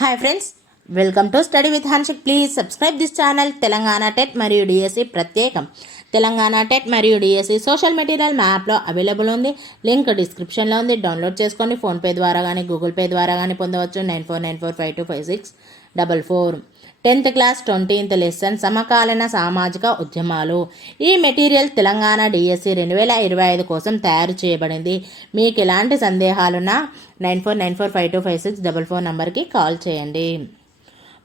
Hi friends welcome to study with Hanshik please subscribe this channel Telangana TET మరియు DSC ప్రత్యేకం Telangana TET మరియు DSC social material మ్యాప్లో available ఉంది. Link డిస్క్రిప్షన్లో ఉంది. డౌన్లోడ్ చేసుకోండి. ఫోన్పే ద్వారా కానీ గూగుల్ పే ద్వారా కానీ పొందవచ్చు. Nine four nine four five two five six double four tenth class twentieth lesson సమకాలీన సామాజిక ఉద్యమాలు. ఈ మెటీరియల్ తెలంగాణ డిఎస్సి రెండు వేల ఇరవై ఐదు కోసం తయారు చేయబడింది. మీకు ఎలాంటి సందేహాలున్నా nine four nine four five two five six double four నంబర్కి కాల్ చేయండి.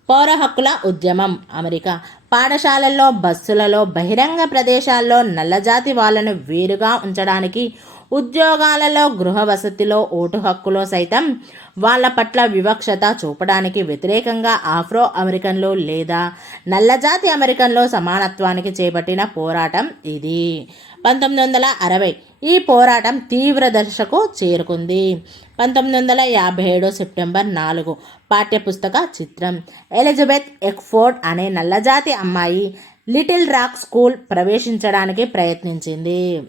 పౌర హక్కుల ఉద్యమం అమెరికా. పాఠశాలల్లో బస్సులలో బహిరంగ ప్రదేశాల్లో నల్లజాతి వాళ్ళను వేరుగా ఉంచడానికి ఉద్యోగాలలో గృహ వసతిలో ఓటు హక్కులో సైతం వాళ్ళ పట్ల వివక్షత చూపడానికి వ్యతిరేకంగా ఆఫ్రో అమెరికన్లు లేదా నల్లజాతి అమెరికన్లు సమానత్వానికి చేపట్టిన పోరాటం ఇది. పంతొమ్మిది వందల అరవై ఈ పోరాటం తీవ్ర దశకు చేరుకుంది. పంతొమ్మిది వందల యాభై ఏడు సెప్టెంబర్ నాలుగు పాఠ్యపుస్తక చిత్రం ఎలిజబెత్ ఎక్ఫోర్డ్ అనే నల్లజాతి అమ్మాయి లిటిల్ రాక్ స్కూల్ ప్రవేశించడానికి ప్రయత్నించింది.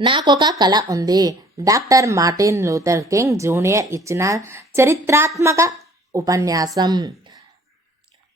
నాకొక కళ ఉంది. Doctor Martin Luther King junior ఇచ్చిన చరిత్రాత్మక ఉపన్యాసం.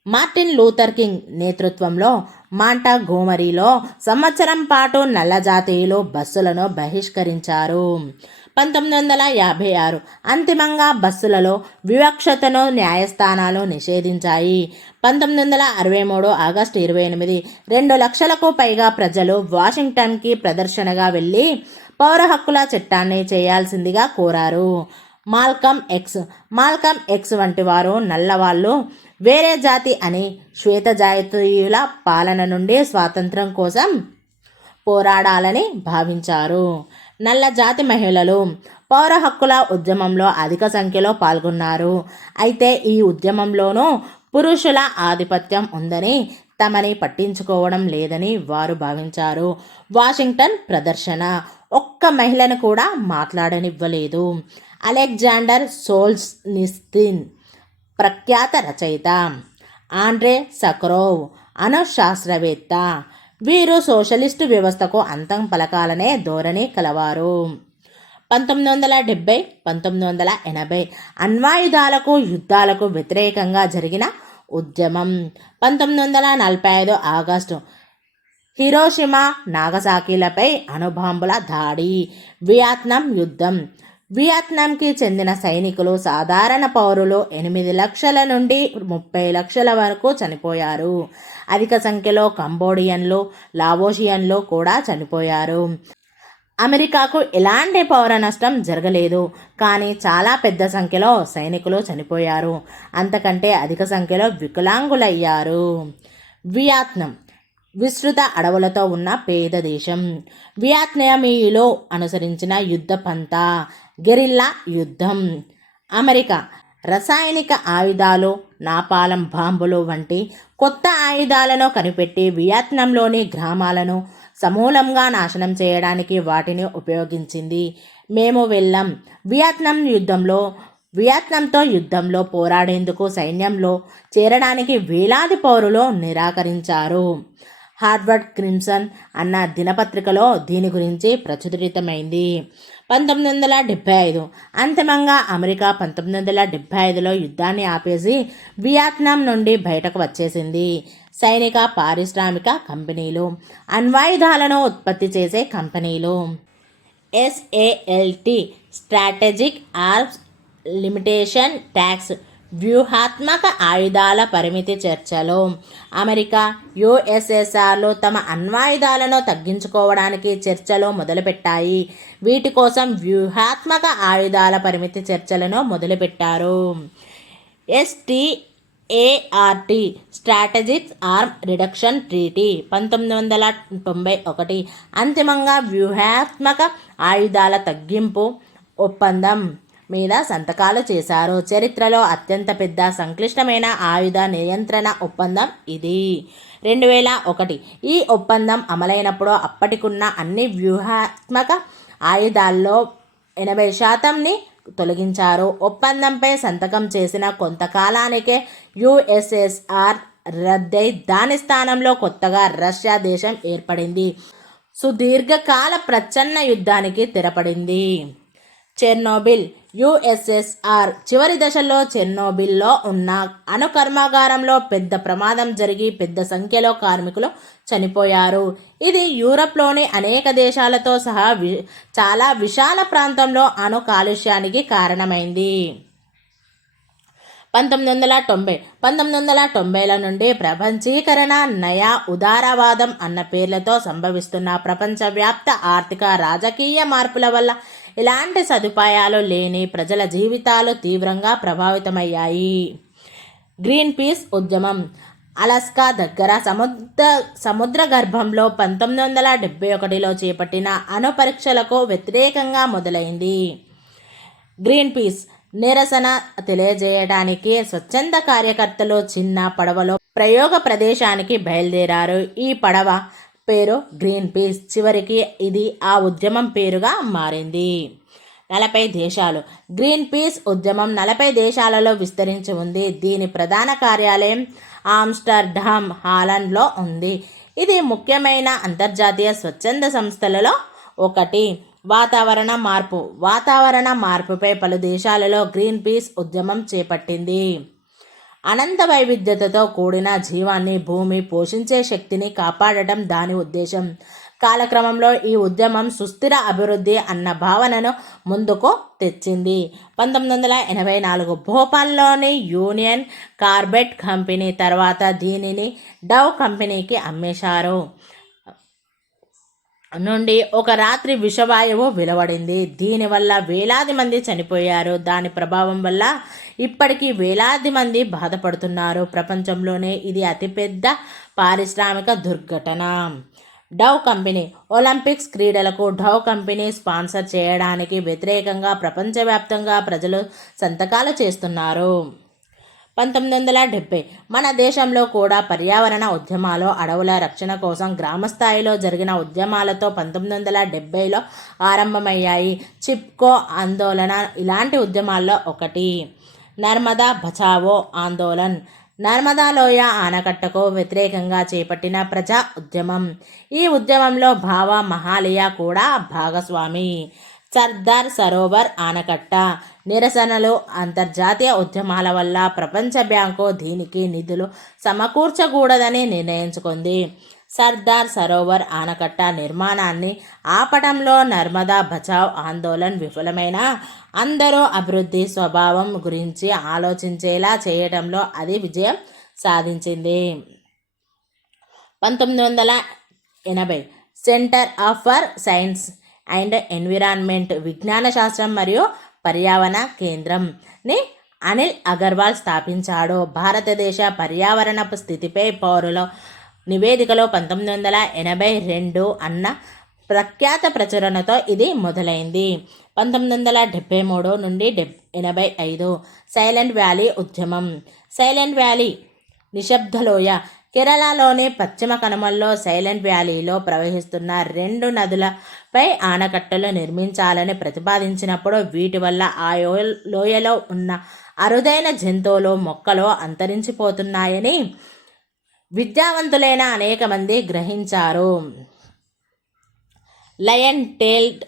మార్టిన్ లూథర్ కింగ్ నేతృత్వంలో మాంటా గోమరీలో సంవత్సరం పాటు నల్లజాతీయులు బస్సులను బహిష్కరించారు. పంతొమ్మిది వందల యాభై ఆరు అంతిమంగా బస్సులలో వివక్షతను న్యాయస్థానాలు నిషేధించాయి. పంతొమ్మిది వందల అరవై మూడు ఆగస్టు ఇరవై ఎనిమిది రెండు లక్షలకు పైగా ప్రజలు వాషింగ్టన్కి ప్రదర్శనగా వెళ్ళి పౌర హక్కుల చట్టాన్ని చేయాల్సిందిగా కోరారు. మాల్కమ్ ఎక్స్ మాల్కమ్ ఎక్స్ వంటి వారు నల్లవాళ్ళు వేరే జాతి అని శ్వేత జాతీయుల పాలన నుండి స్వాతంత్రం కోసం పోరాడాలని భావించారు. నల్ల జాతి మహిళలు పౌర హక్కుల ఉద్యమంలో అధిక సంఖ్యలో పాల్గొన్నారు. అయితే ఈ ఉద్యమంలోనూ పురుషుల ఆధిపత్యం ఉందని తమని పట్టించుకోవడం లేదని వారు భావించారు. వాషింగ్టన్ ప్రదర్శన. ఒక్క మహిళను కూడా మాట్లాడనివ్వలేదు. అలెగ్జాండర్ సోల్స్ నిస్తిన్ ప్రఖ్యాత రచయిత. ఆండ్రే సక్రోవ్ అను శాస్త్రవేత్త. వీరు సోషలిస్టు వ్యవస్థకు అంతం పలకాలనే ధోరణి కలవారు. పంతొమ్మిది వందల డెబ్బై పంతొమ్మిది వందల ఎనభై అణ్వాయుధాలకు యుద్ధాలకు వ్యతిరేకంగా జరిగిన ఉద్యమం. పంతొమ్మిది వందల నలభై ఐదు ఆగస్టు హిరోషిమా నాగసాకిలపై అణుబాంబుల దాడి వియత్నాం యుద్ధం. వియత్నాంకి చెందిన సైనికులు సాధారణ పౌరులు ఎనిమిది లక్షల నుండి ముప్పై లక్షల వరకు చనిపోయారు. అధిక సంఖ్యలో కంబోడియన్లు లావోషియన్లు కూడా చనిపోయారు. అమెరికాకు ఎలాంటి పౌర నష్టం జరగలేదు కానీ చాలా పెద్ద సంఖ్యలో సైనికులు చనిపోయారు. అంతకంటే అధిక సంఖ్యలో వికలాంగులయ్యారు. వియత్నాం విస్తృత అడవులతో ఉన్న పేద దేశం. వియత్నామీయులు అనుసరించిన యుద్ధ పంత గెరిల్లా యుద్ధం. అమెరికా రసాయనిక ఆయుధాలు నాపాలం బాంబులు వంటి కొత్త ఆయుధాలను కనిపెట్టి వియత్నాంలోని గ్రామాలను సమూలంగా నాశనం చేయడానికి వాటిని ఉపయోగించింది. మేము వెళ్ళాం. వియత్నాం యుద్ధంలో వియత్నాంతో యుద్ధంలో పోరాడేందుకు సైన్యంలో చేరడానికి వేలాది పౌరులు నిరాకరించారు. హార్వర్డ్ క్రిమ్సన్ అన్న దినపత్రికలో దీని గురించి ప్రచురితమైంది. పంతొమ్మిది వందల డెబ్బై ఐదు అంతిమంగా అమెరికా పంతొమ్మిది వందల డెబ్బై ఐదులో యుద్ధాన్ని ఆపేసి వియత్నాం నుండి బయటకు వచ్చేసింది. సైనిక పారిశ్రామిక కంపెనీలు అణ్వాయుధాలను ఉత్పత్తి చేసే కంపెనీలు. SALT strategic arms limitation talks వ్యూహాత్మక ఆయుధాల పరిమితి చర్చలు. అమెరికా యుఎస్ఎస్ఆర్లు తమ అణ్వాయుధాలను తగ్గించుకోవడానికి చర్చలు మొదలుపెట్టాయి. వీటి కోసం వ్యూహాత్మక ఆయుధాల పరిమితి చర్చలను మొదలుపెట్టారు. START strategic arm reduction treaty పంతొమ్మిది వందల తొంభై ఒకటి అంతిమంగా వ్యూహాత్మక ఆయుధాల తగ్గింపు ఒప్పందం. మీద సంతకాలు చేశారు. చరిత్రలో అత్యంత పెద్ద సంక్లిష్టమైన ఆయుధ నియంత్రణ ఒప్పందం ఇది. రెండు వేల ఒకటి ఈ ఒప్పందం అమలైనప్పుడు అప్పటికున్న అన్ని వ్యూహాత్మక ఆయుధాల్లో ఎనభై శాతంని తొలగించారు. ఒప్పందంపై సంతకం చేసిన కొంతకాలానికే యుఎస్ఎస్ఆర్ రద్దై దాని స్థానంలో కొత్తగా రష్యా దేశం ఏర్పడింది. సుదీర్ఘకాల ప్రచ్ఛన్న యుద్ధానికి తెరపడింది. చెర్నోబిల్ యుఎస్ఎస్ఆర్ చివరి దశలో చెర్నోబిల్లో ఉన్న అణు కర్మాగారంలో పెద్ద ప్రమాదం జరిగి పెద్ద సంఖ్యలో కార్మికులు చనిపోయారు. ఇది యూరప్లోని అనేక దేశాలతో సహా వి చాలా విశాల ప్రాంతంలో అణు కాలుష్యానికి కారణమైంది. పంతొమ్మిది వందల తొంభై పంతొమ్మిది వందల తొంభైల నుండి ప్రపంచీకరణ నయా ఉదారవాదం అన్న పేర్లతో సంభవిస్తున్న ప్రపంచవ్యాప్త ఆర్థిక రాజకీయ మార్పుల వల్ల ఇలాంటి సదుపాయాలు లేని ప్రజల జీవితాలు తీవ్రంగా ప్రభావితమయ్యాయి. గ్రీన్ పీస్ ఉద్యమం. అలస్కా దగ్గర సముద్ర సముద్ర గర్భంలో పంతొమ్మిది వందల డెబ్బై ఒకటిలో చేపట్టిన అణుపరీక్షలకు వ్యతిరేకంగా మొదలైంది. గ్రీన్ పీస్ నిరసన తెలియజేయడానికి స్వచ్ఛంద కార్యకర్తలు చిన్న పడవలో ప్రయోగ ప్రదేశానికి బయలుదేరారు. ఈ పడవ పేరు గ్రీన్ పీస్ చివరికి ఇది ఆ ఉద్యమం పేరుగా మారింది. నలభై దేశాలు. గ్రీన్ పీస్ ఉద్యమం నలభై దేశాలలో విస్తరించి ఉంది. దీని ప్రధాన కార్యాలయం ఆమ్స్టర్డామ్ హాలండ్లో ఉంది. ఇది ముఖ్యమైన అంతర్జాతీయ స్వచ్ఛంద సంస్థలలో ఒకటి. వాతావరణ మార్పు. వాతావరణ మార్పుపై పలు దేశాలలో గ్రీన్ పీస్ ఉద్యమం చేపట్టింది. అనంత వైవిధ్యతతో కూడిన జీవాన్ని భూమి పోషించే శక్తిని కాపాడటం దాని ఉద్దేశం. కాలక్రమంలో ఈ ఉద్యమం సుస్థిర అభివృద్ధి అన్న భావనను ముందుకు తెచ్చింది. పంతొమ్మిది వందల ఎనభై నాలుగు భోపాల్లోని యూనియన్ కార్బెట్ కంపెనీ తర్వాత దీనిని డవ్ కంపెనీకి అమ్మేశారు. నుండి ఒక రాత్రి విషవాయువు వెలువడింది. దీనివల్ల వేలాది మంది చనిపోయారు. దాని ప్రభావం వల్ల ఇప్పటికీ వేలాది మంది బాధపడుతున్నారు. ప్రపంచంలోనే ఇది అతిపెద్ద పారిశ్రామిక దుర్ఘటన. డవ్ కంపెనీ ఒలింపిక్స్ క్రీడలకు డవ్ కంపెనీ స్పాన్సర్ చేయడానికి వ్యతిరేకంగా ప్రపంచవ్యాప్తంగా ప్రజలు సంతకాలు చేస్తున్నారు. పంతొమ్మిది వందల డెబ్బై. మన దేశంలో కూడా పర్యావరణ ఉద్యమాలు అడవుల రక్షణ కోసం గ్రామస్థాయిలో జరిగిన ఉద్యమాలతో పంతొమ్మిది వందల డెబ్బైలో ఆరంభమయ్యాయి చిప్కో ఆందోళన. ఇలాంటి ఉద్యమాల్లో ఒకటి నర్మదా బచావో ఆందోళన్. నర్మదా లోయ ఆనకట్టకు వ్యతిరేకంగా చేపట్టిన ప్రజా ఉద్యమం. ఈ ఉద్యమంలో భావ మహాలియా కూడా భాగస్వామి. సర్దార్ సరోవర్ ఆనకట్ట. నిరసనలు అంతర్జాతీయ ఉద్యమాల వల్ల ప్రపంచ బ్యాంకు దీనికి నిధులు సమకూర్చకూడదని నిర్ణయించుకుంది. సర్దార్ సరోవర్ ఆనకట్ట నిర్మాణాన్ని ఆపటంలో నర్మదా బచావ్ ఆందోళన్ విఫలమైన. అందరూ అభివృద్ధి స్వభావం గురించి ఆలోచించేలా చేయడంలో అది విజయం సాధించింది. పంతొమ్మిది వందల ఎనభై centre of for science and environment విజ్ఞాన శాస్త్రం మరియు పర్యావరణ కేంద్రంని అనిల్ అగర్వాల్ స్థాపించాడు. భారతదేశ పర్యావరణపు స్థితిపై పౌరుల నివేదికలో పంతొమ్మిది వందల ఎనభై రెండు అన్న ప్రఖ్యాత ప్రచురణతో ఇది మొదలైంది. పంతొమ్మిది వందల డెబ్బై మూడు నుండి డెబ్ ఎనభై ఐదు. సైలెంట్ వ్యాలీ ఉద్యమం. సైలెంట్ వ్యాలీ నిశ్శబ్దలోయ కేరళలోని పశ్చిమ కనుమల్లో సైలెంట్ వ్యాలీలో ప్రవహిస్తున్న రెండు నదులపై ఆనకట్టలు నిర్మించాలని ప్రతిపాదించినప్పుడు వీటి వల్ల ఆ లోయలో ఉన్న అరుదైన జంతువులు మొక్కలు అంతరించిపోతున్నాయని విద్యావంతులైన అనేక మంది గ్రహించారు. లయన్ టేల్డ్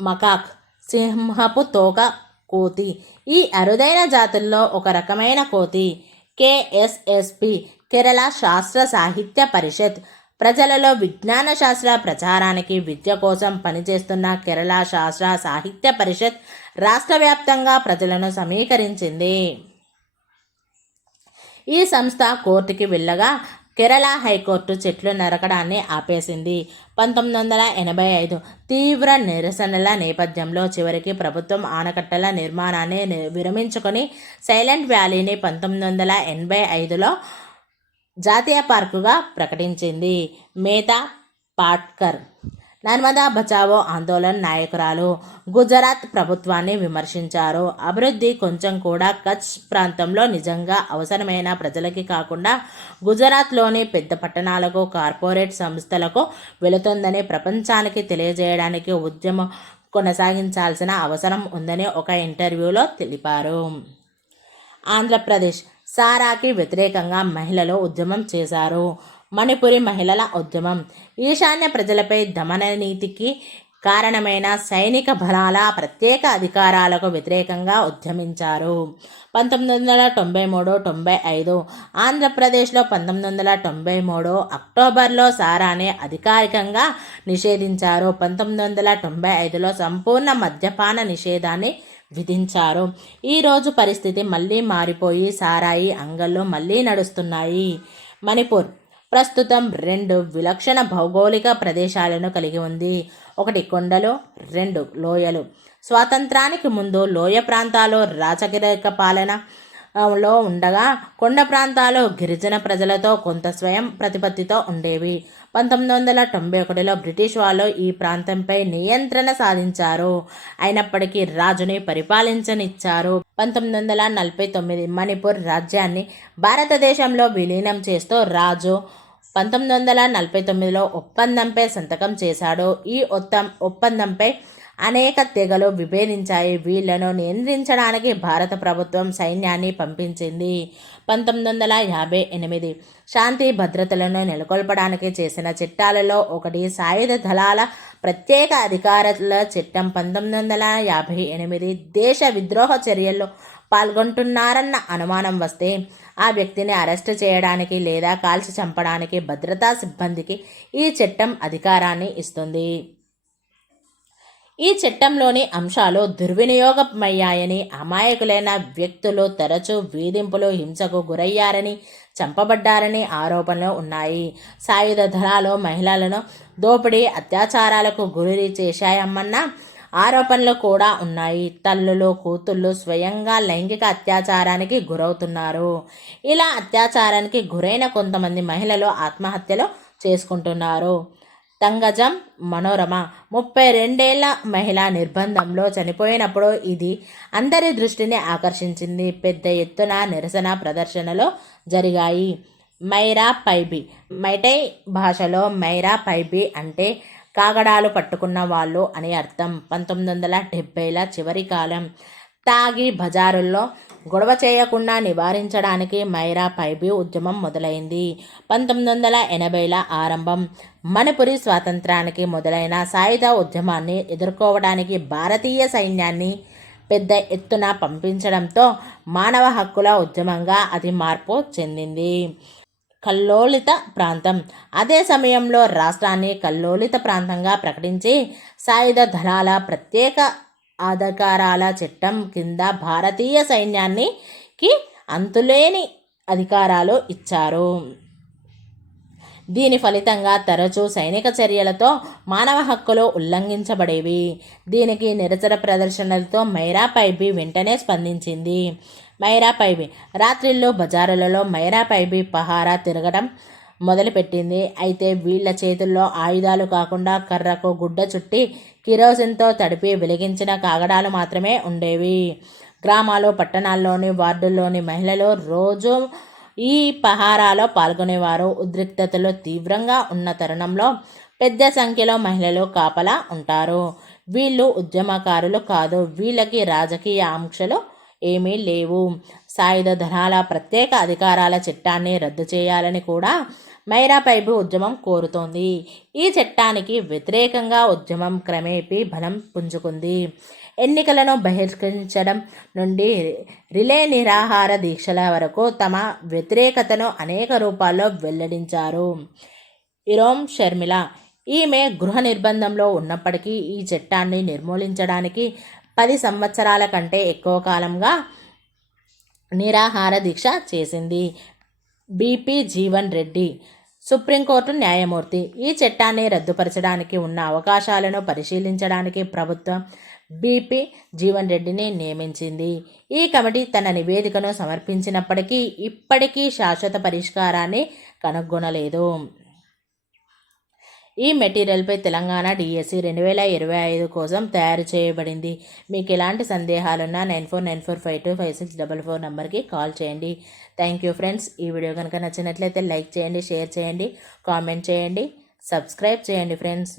మకాక్ సింహపు తోక కోతి ఈ అరుదైన జాతుల్లో ఒక రకమైన కోతి కేఎస్ఎస్పి కేరళ శాస్త్ర సాహిత్య పరిషత్ ప్రజలలో విజ్ఞాన శాస్త్ర ప్రచారానికి విద్య కోసం పనిచేస్తున్న కేరళ శాస్త్ర సాహిత్య పరిషత్ రాష్ట్ర వ్యాప్తంగా ప్రజలను సమీకరించింది. ఈ సంస్థ కోర్టుకి వెళ్ళగా కేరళ హైకోర్టు చెట్లు నరకడాన్ని ఆపేసింది. పంతొమ్మిది వందల ఎనభై ఐదు తీవ్ర నిరసనల నేపథ్యంలో చివరికి ప్రభుత్వం ఆనకట్టల నిర్మాణాన్ని విరమించుకొని సైలెంట్ వ్యాలీని పంతొమ్మిది వందల ఎనభై ఐదులో జాతీయ పార్కుగా ప్రకటించింది. మేతా పాట్కర్. నర్మదా బచావో ఆందోళన నాయకురాలు గుజరాత్ ప్రభుత్వాన్ని విమర్శించారు. అభివృద్ధి కొంచెం కూడా కచ్ ప్రాంతంలో నిజంగా అవసరమైన ప్రజలకి కాకుండా గుజరాత్లోని పెద్ద పట్టణాలకు కార్పొరేట్ సంస్థలకు వెళుతుందని ప్రపంచానికి తెలియజేయడానికి ఉద్యమం కొనసాగించాల్సిన అవసరం ఉందని ఒక ఇంటర్వ్యూలో తెలిపారు. ఆంధ్రప్రదేశ్ సారాకి వ్యతిరేకంగా మహిళలు ఉద్యమం చేశారు. మణిపురి మహిళల ఉద్యమం. ఈశాన్య ప్రజలపై దమన నీతికి కారణమైన సైనిక బలాల ప్రత్యేక అధికారాలకు వ్యతిరేకంగా ఉద్యమించారు. పంతొమ్మిది వందల తొంభై మూడు తొంభై ఐదు ఆంధ్రప్రదేశ్లో పంతొమ్మిది వందల తొంభై మూడు అక్టోబర్లో సారాని అధికారికంగా నిషేధించారు. పంతొమ్మిది వందల తొంభై ఐదులో సంపూర్ణ మద్యపాన నిషేధాన్ని విధించారు. ఈరోజు పరిస్థితి మళ్ళీ మారిపోయి సారాయి అంగల్లో మళ్ళీ నడుస్తున్నాయి. మణిపూర్. ప్రస్తుతం రెండు విలక్షణ భౌగోళిక ప్రదేశాలను కలిగి ఉంది. ఒకటి కొండలు రెండు లోయలు. స్వాతంత్రానికి ముందు లోయ ప్రాంతాలు రాచరిక పాలన లో ఉండగా కొండ ప్రాంతాలు గిరిజన ప్రజలతో కొంత స్వయం ప్రతిపత్తితో ఉండేవి. పంతొమ్మిది వందల తొంభై ఒకటిలో బ్రిటిష్ వాళ్ళు ఈ ప్రాంతంపై నియంత్రణ సాధించారు. అయినప్పటికీ రాజుని పరిపాలించనిచ్చారు. పంతొమ్మిది వందల నలభై తొమ్మిది మణిపూర్ రాజ్యాన్ని భారతదేశంలో విలీనం చేస్తూ రాజు పంతొమ్మిది వందల నలభై తొమ్మిదిలో ఒప్పందంపై సంతకం చేశాడు. ఈ ఒత్తం ఒప్పందంపై అనేక తెగలు విభేదించాయి. వీళ్ళను నియంత్రించడానికి భారత ప్రభుత్వం సైన్యాన్ని పంపించింది. పంతొమ్మిది వందల యాభై ఎనిమిది శాంతి భద్రతలను నెలకొల్పడానికి చేసిన చట్టాలలో ఒకటి సాయుధ దళాల ప్రత్యేక అధికారుల చట్టం. పంతొమ్మిది వందల యాభై ఎనిమిది దేశ విద్రోహ చర్యల్లో పాల్గొంటున్నారన్న అనుమానం వస్తే ఆ వ్యక్తిని అరెస్టు చేయడానికి లేదా కాల్చి చంపడానికి భద్రతా సిబ్బందికి ఈ చట్టం అధికారాన్ని ఇస్తుంది. ఈ చట్టంలోని అంశాలు దుర్వినియోగమయ్యాయని అమాయకులైన వ్యక్తులు తరచూ వేధింపులు హింసకు గురయ్యారని చంపబడ్డారని ఆరోపణలు ఉన్నాయి. సాయుధ దళాలు మహిళలను దోపిడీ అత్యాచారాలకు గురి చేశాయమ్మన్న ఆరోపణలు కూడా ఉన్నాయి. తల్లులు కూతుళ్ళు స్వయంగా లైంగిక అత్యాచారానికి గురవుతున్నారు. ఇలా అత్యాచారానికి గురైన కొంతమంది మహిళలు ఆత్మహత్యలు చేసుకుంటున్నారు. తంగజం మనోరమ. ముప్పై రెండేళ్ళ మహిళ నిర్బంధంలో చనిపోయినప్పుడు ఇది అందరి దృష్టిని ఆకర్షించింది. పెద్ద ఎత్తున నిరసన ప్రదర్శనలో జరిగాయి. మైరా పైబి. మైటై భాషలో మైరా పైబి అంటే కాగడాలు పట్టుకున్న వాళ్ళు అని అర్థం. పంతొమ్మిది వందల డెబ్బైల చివరి కాలం. తాగి బజారుల్లో గొడవ చేయకుండా నివారించడానికి మైరా పైబీ ఉద్యమం మొదలైంది. పంతొమ్మిది వందల ఎనభైల ఆరంభం మణిపురి స్వాతంత్రానికి మొదలైన సాయుధ ఉద్యమాన్ని ఎదుర్కోవడానికి భారతీయ సైన్యాన్ని పెద్ద ఎత్తున పంపించడంతో మానవ హక్కుల ఉద్యమంగా అది మార్పు చెందింది. కల్లోలిత ప్రాంతం. అదే సమయంలో రాష్ట్రాన్ని కల్లోలిత ప్రాంతంగా ప్రకటించి సాయుధ దళాల ప్రత్యేక అధికారాల చట్టం కింద భారతీయ సైన్యానికి అంతులేని అధికారాలు ఇచ్చారు. దీని ఫలితంగా తరచూ సైనిక చర్యలతో మానవ హక్కులు ఉల్లంఘించబడేవి. దీనికి నిరసన ప్రదర్శనలతో మైరా పైబి వెంటనే స్పందించింది. మైరా పైబి రాత్రిల్లో బజారులలో మైరా పైబి పహారా తిరగడం మొదలుపెట్టింది. అయితే వీళ్ళ చేతుల్లో ఆయుధాలు కాకుండా కర్రకు గుడ్డ చుట్టి కిరోసిన్తో తడిపి వెలిగించిన కాగడాలు మాత్రమే ఉండేవి. గ్రామాలు పట్టణాల్లోని వార్డుల్లోని మహిళలు రోజు ఈ పహారాలో పాల్గొనేవారు. ఉద్రిక్తతలు తీవ్రంగా ఉన్న తరుణంలో పెద్ద సంఖ్యలో మహిళలు కాపలా ఉంటారు. వీళ్ళు ఉద్యమకారులు కాదు వీళ్ళకి రాజకీయ ఆంక్షలు ఏమీ లేవు. సాయుధ దళాల ప్రత్యేక అధికారాల చట్టాన్ని రద్దు చేయాలని కూడా మైరాపైబు ఉద్యమం కోరుతోంది. ఈ చట్టానికి వ్యతిరేకంగా ఉద్యమం క్రమేపీ బలం పుంజుకుంది. ఎన్నికలను బహిష్కరించడం నుండి రిలే నిరాహార దీక్షల వరకు తమ వ్యతిరేకతను అనేక రూపాల్లో వెల్లడించారు. ఇరోమ్ షర్మిల ఈమె గృహ నిర్బంధంలో ఉన్నప్పటికీ ఈ చట్టాన్ని నిర్మూలించడానికి పది సంవత్సరాల కంటే ఎక్కువ కాలంగా నిరాహార దీక్ష చేసింది. బీపీ జీవన్ రెడ్డి సుప్రీంకోర్టు న్యాయమూర్తి ఈ చట్టాన్ని రద్దుపరచడానికి ఉన్న అవకాశాలను పరిశీలించడానికి ప్రభుత్వం బీపీ జీవన్ రెడ్డిని నియమించింది. ఈ కమిటీ తన నివేదికను సమర్పించినప్పటికీ ఇప్పటికీ శాశ్వత పరిష్కారాన్ని కనుగొనలేదు. ఈ మెటీరియల్పై తెలంగాణ డిఎస్సి రెండు వేల ఇరవై ఐదు కోసం తయారు చేయబడింది. మీకు ఎలాంటి సందేహాలున్నా nine four nine four five two five six double four నెంబర్కి కాల్ చేయండి. Thank you friends. ఈ వీడియో కనుక నచ్చినట్లయితే లైక్ చేయండి షేర్ చేయండి కామెంట్ చేయండి సబ్స్క్రైబ్ చేయండి ఫ్రెండ్స్.